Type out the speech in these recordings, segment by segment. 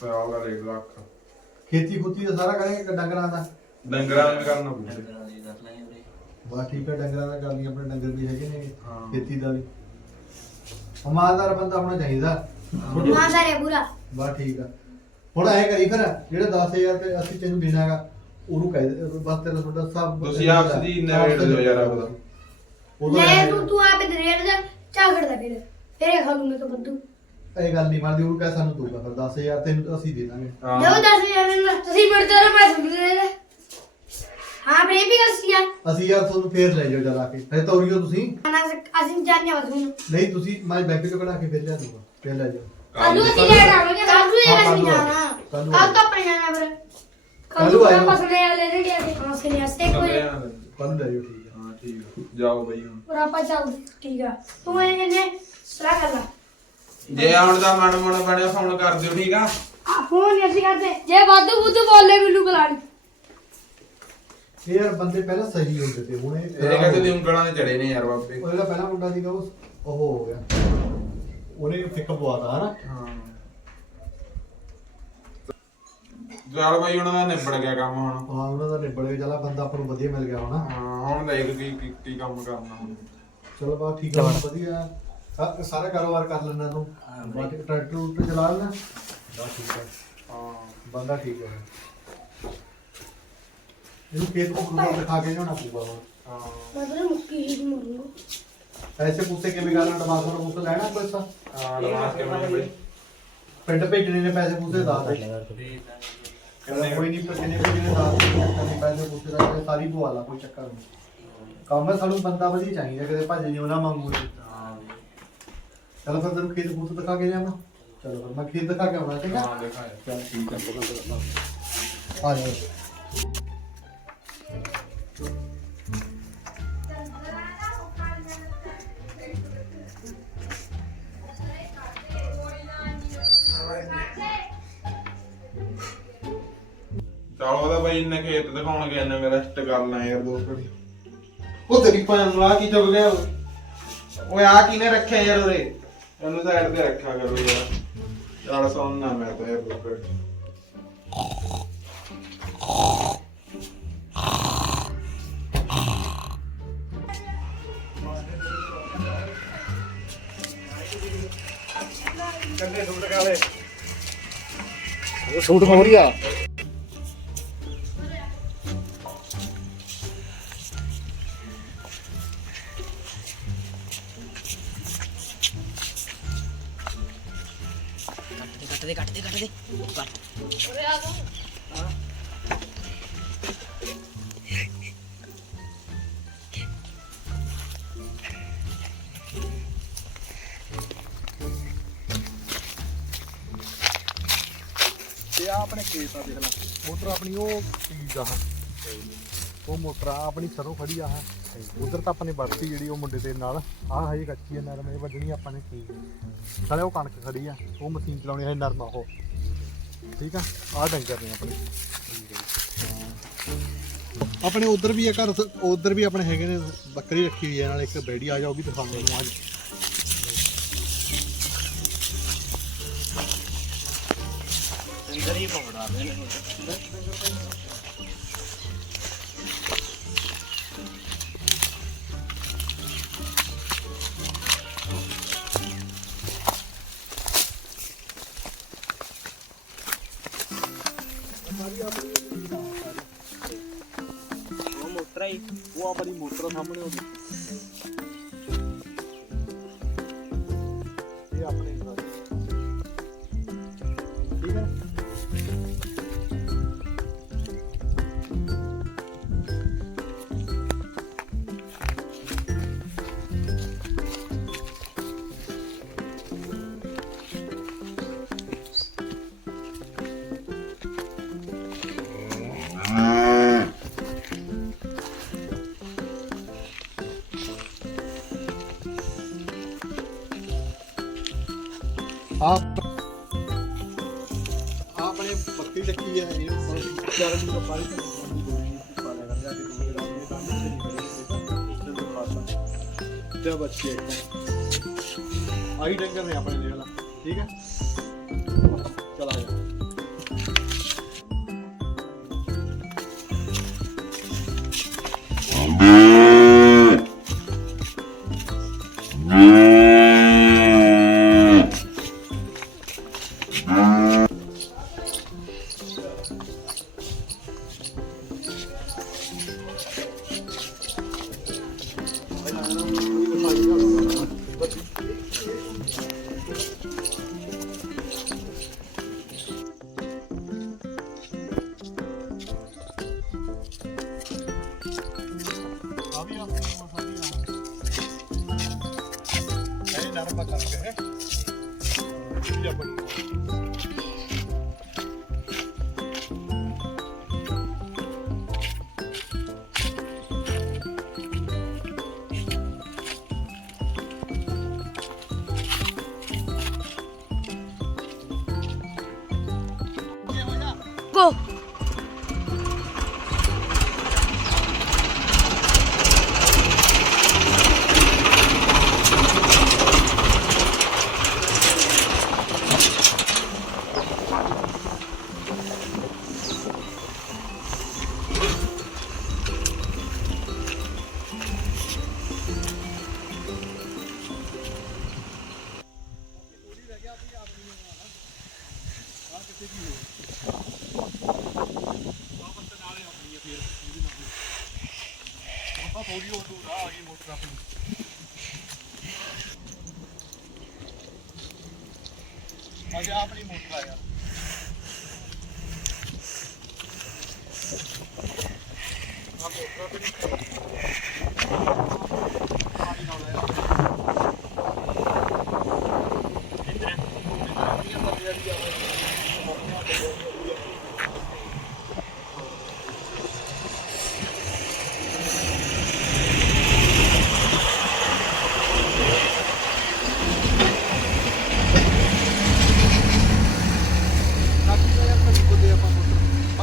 ਸਾਲ ਦਾ 1 ਲੱਖ ਖੇਤੀ ਖੁੱਤੀ ਦਾ ਸਾਰਾ ਕਰਾਂਗੇ ਡੰਗਰਾਂ ਦਾ? ਡੰਗਰਾਂ ਨੂੰ ਕਰਨਾ ਪਊ। ਡੰਗਰਾਂ ਦੀ ਕਰ ਲਾਂਗੇ ਵੀਰੇ ਬਸ ਠੀਕ ਹੈ ਡੰਗਰਾਂ ਦਾ ਕਰ ਲਈ ਆਪਣੇ ਡੰਗਰ ਵੀ ਹੈਗੇ ਨੇ ਹਾਂ। ਖੇਤੀ ਦਾ ਵੀ। ਇਮਾਨਦਾਰ ਬੰਦਾ ਹੋਣਾ ਚਾਹੀਦਾ। ਹਾਂ। ਸਾਰੇ ਪੂਰਾ। ਬਸ ਠੀਕ ਆ। ਹੁਣ ਐ ਕਰੀ ਫਿਰ ਜਿਹੜਾ 10000 ਤੇ ਅਸੀਂ ਤੈਨੂੰ ਦੇਣਾ ਹੈਗਾ ਉਹਨੂੰ ਕਹਿ ਦੇ ਬਸ ਤੇਰਾ ਤੁਹਾਡਾ ਸਭ ਤੁਸੀਂ ਆਪਸ ਦੀ ਨਵੇੜ ਦਿਓ ਯਾਰ ਆਪਦਾ। ਉਹਦਾ ਲੈ ਤੂੰ ਤੂੰ ਆਪੇ ਦਾ ਝਾਗੜ ਦਾ ਫਿਰ। ਤੇਰੇ ਖਾ ਲੂੰਗਾ ਤਾਂ ਬੱਦੂ। ਇਹ ਗੱਲ ਨਹੀਂ ਬਣਦੀ ਉਹ ਕਹਿ ਸਾਨੂੰ ਦੂਗਾ ਫਿਰ 10000 ਤੈਨੂੰ ਅਸੀਂ ਦੇ ਦਾਂਗੇ। ਹਾਂ। ਜੋ ਦੱਸ ਯਾਰ ਮੈਨੂੰ? ਤੁਸੀਂ ਮਿੰਟ ਤੋਂ ਮੈਂ ਹਾਂ ਬਰੇ ਵੀ ਗੱਲ ਸੀ ਆ। ਅਸੀਂ ਯਾਰ ਤੁਹਾਨੂੰ ਫੇਰ ਲੈ ਜਾਓ ਜਲਾ ਕੇ। ਹਜੇ ਤੋਰੀਓ ਤੁਸੀਂ। ਨਾ ਅਸੀਂ ਜਾਣਿਆ ਵਾ ਤੁਹਾਨੂੰ ਨਹੀਂ ਤੁਸੀਂ ਮੈਂ ਬੈਂਕ ਚੋਂ ਕਢਾ ਕੇ ਫੇਰ ਲਿਆ ਦੂੰਗਾ ਫੇਰ ਲੈ ਜਾਓ। ਕੱਲੂ ਅਸੀਂ ਲੈਣ ਆਵਾਂਗੇ ਕੱਲੂ ਇਹ ਅਸੀਂ ਜਾਣਾ। ਕੱਲ੍ਹ ਕੱਲ ਤਾਂ ਆਪਣੇ ਜਾਣਾ ਫਿਰ। ਕੱਲੂ ਆਇਓ। ਆਪਾਂ ਸਨੇ ਵਾਲੇ ਨੇ ਕਿ ਹਾਂ ਸਨੇ ਅਸਤੇ ਕੋਈ। ਕੱਲ ਲੈ ਜਾਓ ਠੀਕ ਹੈ ਹਾਂ ਠੀਕ ਆ। ਜਾਓ ਬਈ ਹੁਣ। ਪਰ ਆਪਾਂ ਚੱਲ ਠੀਕ ਆ। ਤੂੰ ਇਹ ਕਹਿੰਦੇ ਸਲਾਹ ਕਰ ਲਾ। ਜੇ ਆਉਣ ਦਾ ਮਨ ਮਨ ਬਣਿਆ ਫੋਨ ਕਰ ਦਿਓ ਠੀਕ ਆ? ਆ ਫੋਨ ਨਹੀਂ ਅਸੀਂ ਕਰਦੇ। ਜੇ ਵਾਧੂ ਬੁੱਧੂ ਬੋਲੇ ਮੈਨੂੰ ਬੁਲਾ ਲਈ ਇਹ ਯਾਰ ਬੰਦੇ ਪਹਿਲਾਂ ਸਹੀ ਹੁੰਦੇ ਤੇ ਹੁਣ ਇਹ ਇਹ ਕਹਿੰਦੇ ਦੀ ਉਂਗਲਾਂ ਦੇ ਚੜੇ ਨੇ ਯਾਰ ਬਾਬੇ। ਉਹ ਜਿਹੜਾ ਪਹਿਲਾ ਮੁੰਡਾ ਸੀਗਾ ਉਹ ਉਹ ਹੋ ਗਿਆ। ਉਹਨੇ ਫਿੱਕ ਪਵਾਤਾ ਹਨਾ? ਹਾਂ। ਚੱਲ ਬਈ ਉਹਨਾਂ ਦਾ ਨਿਬੜ ਗਿਆ ਕੰਮ ਹੁਣ। ਹਾਂ ਉਹਨਾਂ ਦਾ ਨਿਬੜ ਗਿਆ ਚੱਲ ਬੰਦਾ ਆਪਾਂ ਨੂੰ ਵਧੀਆ ਮਿਲ ਗਿਆ ਹੋਣਾ ਹਾਂ ਹੁਣ ਦੇਖ ਕੀ ਕੀ- ਕੀ ਕੰਮ ਕਰਨਾ ਹੁਣ। ਚਲੋ ਬਾ ਠੀਕ ਆ ਵਧੀਆ। ਸਾ- ਸਾਰਾ ਕਾਰੋਬਾਰ ਕਰ ਲੈਣਾ ਤੂੰ। ਬਾਕੀ ਟਰੈਕਟਰ ਟਰੂਕਟਰ ਚਲਾ ਲੈਣਾ ਬਸ ਠੀਕ ਹੈ। ਹਾਂ ਬੰਦਾ ਠੀਕ ਹੈ। ਇਹਨੂੰ ਖੇਤ ਕੋ ਪ੍ਰੋਗਰਾਮ ਦਿਖਾ ਕੇ ਜਾਣਾ ਪਊਗਾ ਹੁਣ ਹਾਂ। ਮੈਂ ਤਾਂ ਮੁੱਕੀ ਹੀ ਮਰੂੰਗਾ ਪੈਸੇ ਪੂਸੇ ਕਿਵੇਂ ਕਰਨਾ ਟਮਾਟਰ ਨੂੰ ਪੂਸੇ ਲੈਣਾ ਪੈਸਾ ਹਾਂ ਐਡਵਾਂਸ ਕਿਵੇਂ ਬਈ? ਪਿੰਡ ਭੇਜਣੇ ਨੇ ਪੈਸੇ ਪੂਸੇ ਦੱਸ ਦੇ। ਕਹਿੰਦਾ ਕੋਈ ਨਹੀਂ ਪਰ ਕਿੰਨੇ ਭੇਜਣੇ ਦੱਸ ਦੇ ਕਹਿੰਦੇ ਪੈਸੇ ਪੂਸੇ ਦਾ ਸਾਰੀ ਪਵਾ ਲਾ ਕੋਈ ਚੱਕਰ ਨਹੀਂ ਕੰਮ ਹੈ ਸਾਨੂੰ ਬੰਦਾ ਵਧੀਆ ਚਾਹੀਦਾ ਕਿਤੇ ਭੱਜ ਨਹੀਂ ਉਹਨਾਂ ਮੰਗੂ। ਨਹੀਂ ਚਲੋ ਫਿਰ ਤੈਨੂੰ ਖੇਤ ਪੂਸੇ ਦਿਖਾ ਕੇ ਜਾਵਾਂ। ਚਲੋ ਫਿਰ ਮੈਂ ਖੇਤ ਦਿਖਾ ਕੇ ਆਉਣਾ ਠੀਕ ਹੈ ਹਾਂ ਦਿਖਾਇਆ ਚੱਲ ਠੀਕ ਹੈ ਆ ਜਾਓ। ਚਲੋ ਉਹਦਾ ਬਈ ਇੰਨੇ ਖੇਤ ਦਿਖਾਉਣ ਗਏ ਨੇ ਮੇਰਾ ਰੈਸਟ ਕਰ ਲੈ ਯਾਰ ਦੋ ਘੜੀ ਉਹ ਤੇਰੀ ਭੈਣ ਨੂੰ ਆ ਕੀ ਚੁੱਕ ਗਿਆ ਓਏ ਆ ਕਿਨੇ ਰੱਖਿਆ ਯਾਰ ਉਰੇ ਇਹਨੂੰ ਸਾਈਡ ਤੇ ਰੱਖਿਆ ਕਰੋ ਯਾਰ। ਚੱਲ ਸੌਣਾ ਮੈਂ ਤਾਂ ਯਾਰ ਦੋ ਘੜੀ ਸੂਟ ਮੋਰੀਆ ਕੱਟ ਦੇ ਕੱਟ ਦੇ ਕੱਟ ਦੇ। ਕੱਟ। ਤੇ ਆ ਆਪਣੇ ਖੇਤ ਆ ਦੇਖ ਲੈ। ਮੋਟਰ ਆਪਣੀ ਉਹ ਚੀਜ਼ ਆ। ਉਹ ਮੋਟਰ ਆ, ਆਪਣੀ ਸਰੋਂ ਖੜੀ ਆ ਉਧਰ ਤਾਂ ਆਪਣੇ ਵਰਤੀ ਜਿਹੜੀ ਉਹ ਮੁੰਡੇ ਦੇ ਨਾਲ। ਆ ਹਜੇ ਕੱਚੀ ਆ, ਨਰਮ ਵੱਢਣੀ ਆਪਾਂ ਨੇ। ਸਾਲੇ ਉਹ ਕਣਕ ਖੜੀ ਆ, ਉਹ ਮਸ਼ੀਨ ਚਲਾਉਣੀ ਹੈ ਨਰਮ ਉਹ। ਠੀਕ ਆ? ਆ ਡੰਗਰ ਨੇ ਆਪਣੇ। ਆਪਣੇ ਉਧਰ ਵੀ ਆ ਘਰ, ਉਧਰ ਵੀ ਆਪਣੇ ਹੈਗੇ ਨੇ, ਬੱਕਰੀ ਰੱਖੀ ਹੋਈ ਹੈ ਨਾਲ, ਇੱਕ ਬੈੜੀ ਆ ਜਾਊਗੀ ਦਿਖਾਉਂਦੇ ਨੂੰ ਅੱਜ। ਅੰਦਰ ਹੀ ਪਕੜਾ ਦੇ ਉਹ ਆਪਣੀ ਮੋਟਰ ਸਾਹਮਣੇ ਉਹਦੀ ਆਪ ਆਪਣੇ ਪੱਤੀ ਚੱਕੀ ਹੈ ਇਹ ਚਾਰ ਦਿਨ ਪਾਣੀ ਤੇ ਬੱਚੇ ਆਈ ਡੰਗਰ ਨੇ ਆਪਣੇ ਦੇਖ ਲਾ ਠੀਕ ਹੈ? ਆ ਇਹ ਨਰਮਾ ਕਰਕੇ ਹੈ ਇਹ ਆਪਣੀ ਗੋ ਆਪਾਂ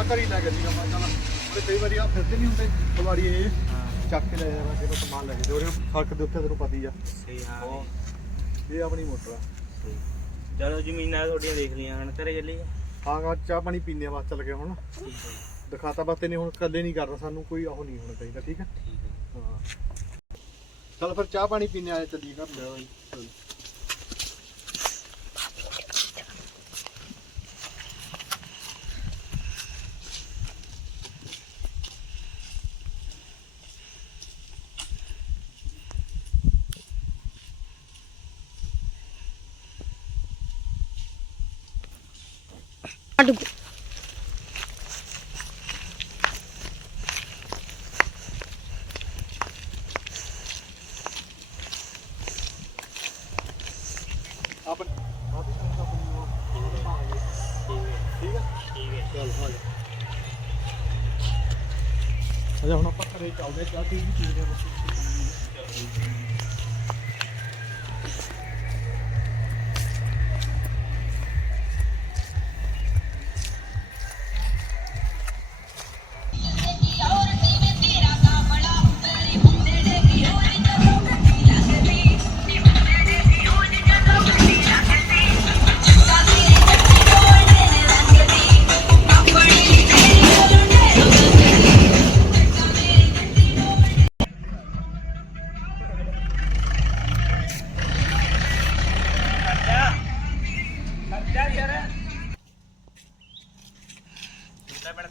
ਕਰੀ ਲੈ ਗਏ ਸੀਗਾ ਚੱਲ। ਉਹਦੇ ਕਈ ਵਾਰੀ ਆ ਫਿਰਦੇ ਨਹੀਂ ਹੁੰਦੇ ਸਵਾਰੀ ਇਹ ਚੱਕ ਕੇ ਲੈ ਜਾਣਾ ਕਿਹੜਾ ਸਮਾਨ ਲੈ ਕੇ ਤੇ ਉਹਦੇ ਸੜਕ ਦੇ ਉੱਤੇ ਤੈਨੂੰ ਪਤਾ ਹੀ ਆ। ਸਹੀ ਹਾਂ ਇਹ ਆਪਣੀ ਮੋਟਰ ਆ। ਚਲੋ ਜ਼ਮੀਨਾਂ ਤੁਹਾਡੀਆਂ ਦੇਖ ਲਈਆਂ ਹਨ ਘਰੇ ਚੱਲੀ ਹਾਂ ਗਾ ਚਾਹ ਪਾਣੀ ਪੀਣੇ ਵਾਸਤੇ ਚੱਲ ਗਏ ਹੁਣ। ਦਿਖਾਤਾ ਬਸ ਤੈਨੇ ਹੁਣ ਕੱਲੇ ਨਹੀਂ ਕਰਨਾ ਸਾਨੂੰ ਕੋਈ ਉਹ ਨਹੀਂ ਹੋਣਾ ਚਾਹੀਦਾ ਠੀਕ ਹੈ ਹਾਂ। ਚੱਲ ਫਿਰ ਚਾਹ ਪਾਣੀ ਪੀਣੇ ਆਏ ਚੱਲੀ ਘਰ ਲੈ ਆਈ ਚੱਲ। ਅਡੂ ਆਪਨ ਆਦੀ ਸੰਤ ਆਪਣੀ ਉਹ ਠੀਕ ਹੈ ਠੀਕ ਹੈ ਚੱਲ ਹਾਂ ਅਜਾ ਹੁਣ ਆਪਾਂ ਘਰੇ ਚੱਲਦੇ ਹਾਂ, ਚਾਹ ਪੀ ਵੀ ਪੀਦੇ ਆ ਬਸ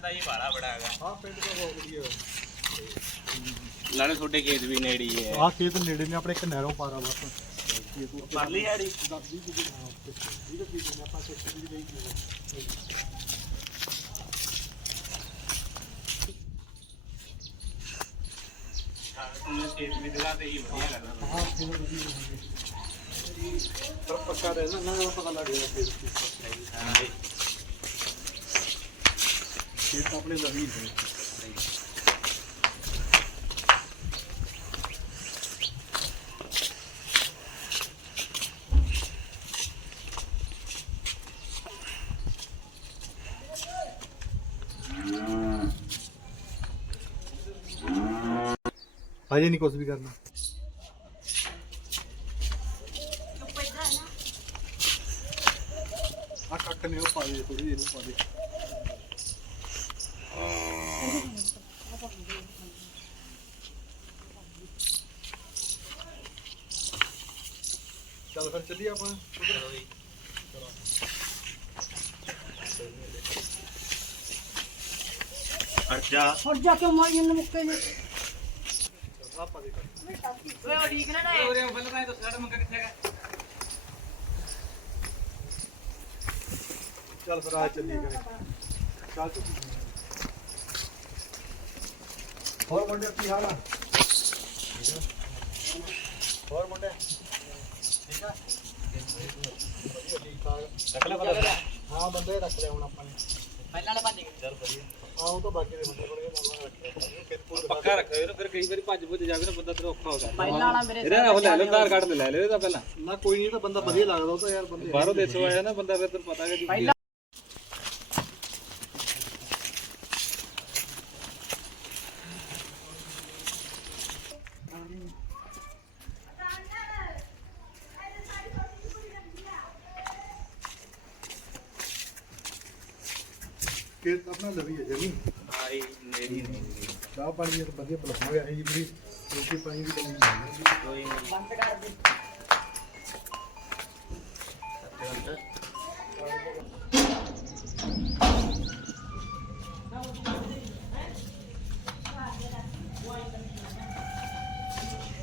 ਪੜਦਾ ਇਹ ਬਾਲਾ ਬੜਾ ਹੈਗਾ। ਹਾਂ ਪਿੰਡ ਦਾ ਬਹੁਤ ਵਧੀਆ ਨਾਲੇ ਤੁਹਾਡੇ ਖੇਤ ਵੀ ਨੇੜੇ ਹੀ ਹੈ। ਆਹ ਖੇਤ ਨੇੜੇ ਨੇ ਆਪਣੇ ਇੱਕ ਨਹਿਰੋਂ ਪਾਰਾ ਬਸ। ਪਰਲੀ ਆੜੀ ਉਹਨੇ ਖੇਤ ਵੀ ਦਿਖਾ ਤੇ ਹੀ ਵਧੀਆ ਲੱਗਦਾ। ਹਾਂ ਖੇਤ ਵਧੀਆ ਹੋਣਗੇ ਪਰ ਪੱਕਾ ਰਹਿਣਾ ਨਾ ਨਾ ਪਤਾ ਲੱਗ ਖੇਤ ਕੀ ਹਾਂ ਖੇਤ ਆਪਣੇ ਲਵੀ ਹੈ ਹਜੇ ਨਹੀਂ ਕੁਝ ਵੀ ਕਰਨਾ। ਆ ਕੱਟ ਨੇ। ਉਹ ਪਾ ਦੇ ਥੋੜੀ ਇਹਨੂੰ ਪਾ ਦੇ। ਚੱਲ ਫਿਰ ਚੱਲੀਏ ਆਪਾਂ। ਹਟ ਜਾ ਹਟ ਜਾ? ਕੇ ਮਾਰੀ ਇਹਨੂੰ ਮੁੱਕੇ ਨੇ। ਚੱਲ ਫਿਰ ਆ ਚੱਲੀ ਕਰੇ ਚੱਲ ਤੂੰ ਹੋਰ ਮੁੰਡੇ ਕੀ ਹਾਲ ਆ? ਹੋਰ ਮੁੰਡੇ ਠੀਕ ਆ? ਰੱਖ ਲੈ ਬੰਦਾ ਹਾਂ ਬੰਦੇ ਰੱਖ ਲਿਆ ਹੁਣ ਆਪਾਂ ਨੇ। ਪਹਿਲਾਂ ਵਾਲੇ ਭੱਜ ਗਏ। ਚੱਲ ਵਧੀਆ। ਆਉਂ ਤਾਂ ਬਾਕੀ ਦੇ ਬੰਦੇ ਕੋਲ ਨਾਮ ਰੱਖਿਆ ਪੱਕਾ ਰੱਖਿਓ ਇਹਨੂੰ ਫਿਰ ਕਈ ਵਾਰੀ ਭੱਜ ਭੁੱਜ ਜਾਵੇ ਨਾ ਬੰਦਾ ਫਿਰ ਔਖਾ ਹੋ ਜਾਂਦਾ। ਪਹਿਲਾਂ ਵਾਲਾ ਮੇਰੇ ਇਹਦਾ ਉਹ ਲੈ ਲਓ ਆਧਾਰ ਕਾਰਡ ਤੇ ਲੈ ਲਿਓ ਇਹਦਾ ਪਹਿਲਾਂ। ਨਾ ਕੋਈ ਨਹੀਂ ਤਾਂ ਬੰਦਾ ਵਧੀਆ ਲੱਗਦਾ ਉਹ ਤਾਂ ਯਾਰ ਬੰਦੇ ਬਾਹਰੋਂ ਦੇਸੋਂ ਆਇਆ ਨਾ ਬੰਦਾ ਫਿਰ ਤੈਨੂੰ ਪਤਾ ਕਿ ਕਿ ਆਪਣਾ ਲਵੀ ਹੈ ਜਮੀ। ਆਈ ਮੇਰੀ ਨਹੀਂ। ਚਾਹ ਪਾਣੀ ਦਾ ਵਧੀਆ ਗਿਆ ਇਹ ਜੀ ਰੋਟੀ ਪਾਣੀ ਨਹੀਂ ਹੈ ਕੋਈ ਨਹੀਂ। ਬੰਦ ਕਰ ਦੇ।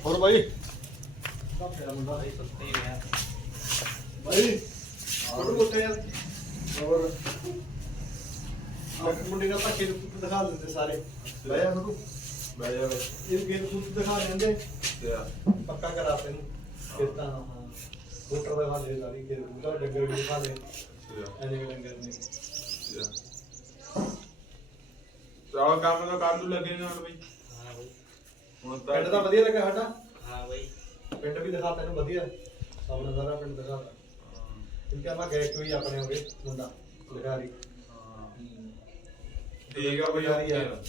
ਹੋਰ ਬਾਈ? ਬਾਈ ਕੋਲ ਕੋਲ ਯਾਰ ਹੋਰ ਆਪ ਮੁੰਡੇ ਦਾ ਧੱਕੇ ਨੂੰ ਦਿਖਾ ਦਿੰਦੇ ਸਾਰੇ। ਲੈ ਜਾ ਨੂੰ ਬਹਿ ਜਾ ਬਈ। ਇਹ ਗੇਟ ਨੂੰ ਦਿਖਾ ਦਿੰਦੇ। ਤੇ ਆ। ਪੱਕਾ ਕਰਾ ਤੈਨੂੰ। ਫਿਰ ਤਾਂ ਹਾਂ। ਮੋਟਰ ਦਾ ਹਾਲ ਇਹ ਸਾਰੀ ਫਿਰ ਉਹਦਾ ਡੰਗਰ ਵੀ ਦਿਖਾ ਦੇ। ਤੇ ਆ। ਐਨੇ ਕੁ ਡੰਗਰ ਨੇ। ਤੇ ਆ। ਚੱਲ ਕੰਮ ਤਾਂ ਕਰ ਨੂੰ ਲੱਗੇ ਨੇ ਹੁਣ ਬਈ। ਹਾਂ ਬਈ। ਹੁਣ ਤਾਂ ਪਿੰਡ ਦਾ ਵਧੀਆ ਲੱਗਾ ਸਾਡਾ? ਹਾਂ ਬਈ। ਪਿੰਡ ਵੀ ਦਿਖਾ ਤੈਨੂੰ ਵਧੀਆ। ਸਾਹਮਣੇ ਸਾਰਾ ਪਿੰਡ ਕਿਉਂਕਿ ਆਪਾਂ ਗਏ ਕੋਈ ਆਪਣੇ ਹੋਗੇ ਮੁੰਡਾ ਲਗਾਰੀ ਹਾਂ। ਠੀਕ ਆ ਬਈ ਯਾਰ ਯਾਰ।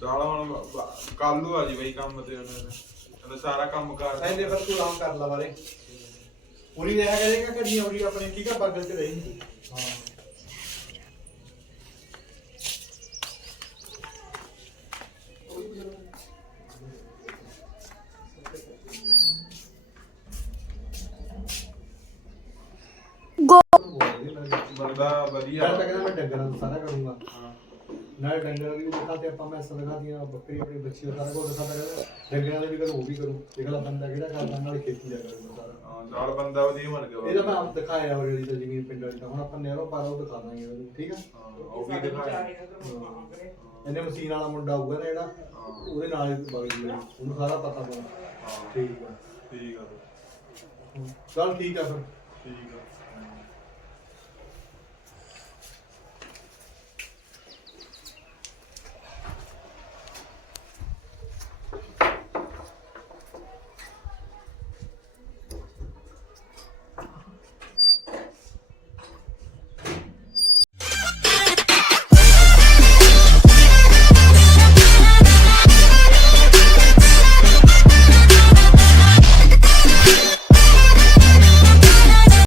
ਚੱਲ ਹੁਣ ਕੱਲ ਨੂੰ ਆ ਜੀ ਬਈ ਕੰਮ ਤੇ ਉਹਨਾਂ ਨੇ ਉਹਨੇ ਸਾਰਾ ਕੰਮ ਕਰ ਐਨੇ ਫਿਰ ਤੂੰ ਆਰਾਮ ਕਰ ਲਾ ਬਾਰੇ। ਪੂਰੀ ਰਹਿ ਕਰੇਗਾ ਕਦੀ ਹੋਰੀ ਆਪਣੇ? ਠੀਕ ਆ ਬਗਲ ਚ ਰਹੀ। ਹਾਂ। ਬੰਦਾ ਵਧੀਆ। ਮੈਂ ਤਾਂ ਕਹਿੰਦਾ ਮੈਂ ਡੰਗਰਾਂ ਦਾ ਸਾਰਾ ਕਰੂੰਗਾ। ਨਾਲ ਡੰਗਰਾਂ ਦੀ ਵੀ ਦਿਖਾ ਤੇ ਆਪਾਂ ਮੈਂ ਦਿਖਾ ਦੀਆਂ ਬੱਕਰੀ ਆਪਣੀ ਬੱਚੀ ਦਾ ਸਾਰਾ ਕੁਝ ਦਿਖਾ ਤਾ ਡੰਗਰਾਂ ਦੇ ਵੀ ਕਰੂੰ ਉਹ ਵੀ ਕਰੂੰ। ਦੇਖ ਲਾ ਬੰਦਾ ਕਿਹੜਾ ਕਰਦਾ ਨਾਲ ਖੇਤੀ ਦਾ ਕਰੂੰਗਾ ਸਾਰਾ। ਹਾਂ, ਚੱਲ ਬੰਦਾ ਵਧੀਆ ਬਣ ਗਿਆ ਇਹਦਾ ਮੈਂ ਆਪ ਦਿਖਾਇਆ ਹੋਰੀ ਵਾਲੀ ਤਾਂ ਜ਼ਮੀਨ ਪਿੰਡ ਵਾਲੀ ਤਾਂ। ਹੁਣ ਆਪਾਂ ਨਹਿਰੋਂ ਪਾਰ ਉਹ ਦਿਖਾ ਦਾਂਗੇ ਉਹਨੂੰ ਠੀਕ ਆ? ਹਾਂ, ਉਹ ਵੀ ਦਿਖਾਇਆ ਇਹਨੇ ਮਸ਼ੀਨ ਵਾਲਾ ਮੁੰਡਾ ਆਊਗਾ ਨਾ ਜਿਹੜਾ ਉਹਦੇ ਨਾਲ ਹੀ ਉਹਨੂੰ ਸਾਰਾ ਪਤਾ ਹਾਂ। ਠੀਕ ਆ। ਠੀਕ ਆ। ਬਈ, ਚੱਲ ਠੀਕ ਆ ਫਿਰ। ਠੀਕ ਆ।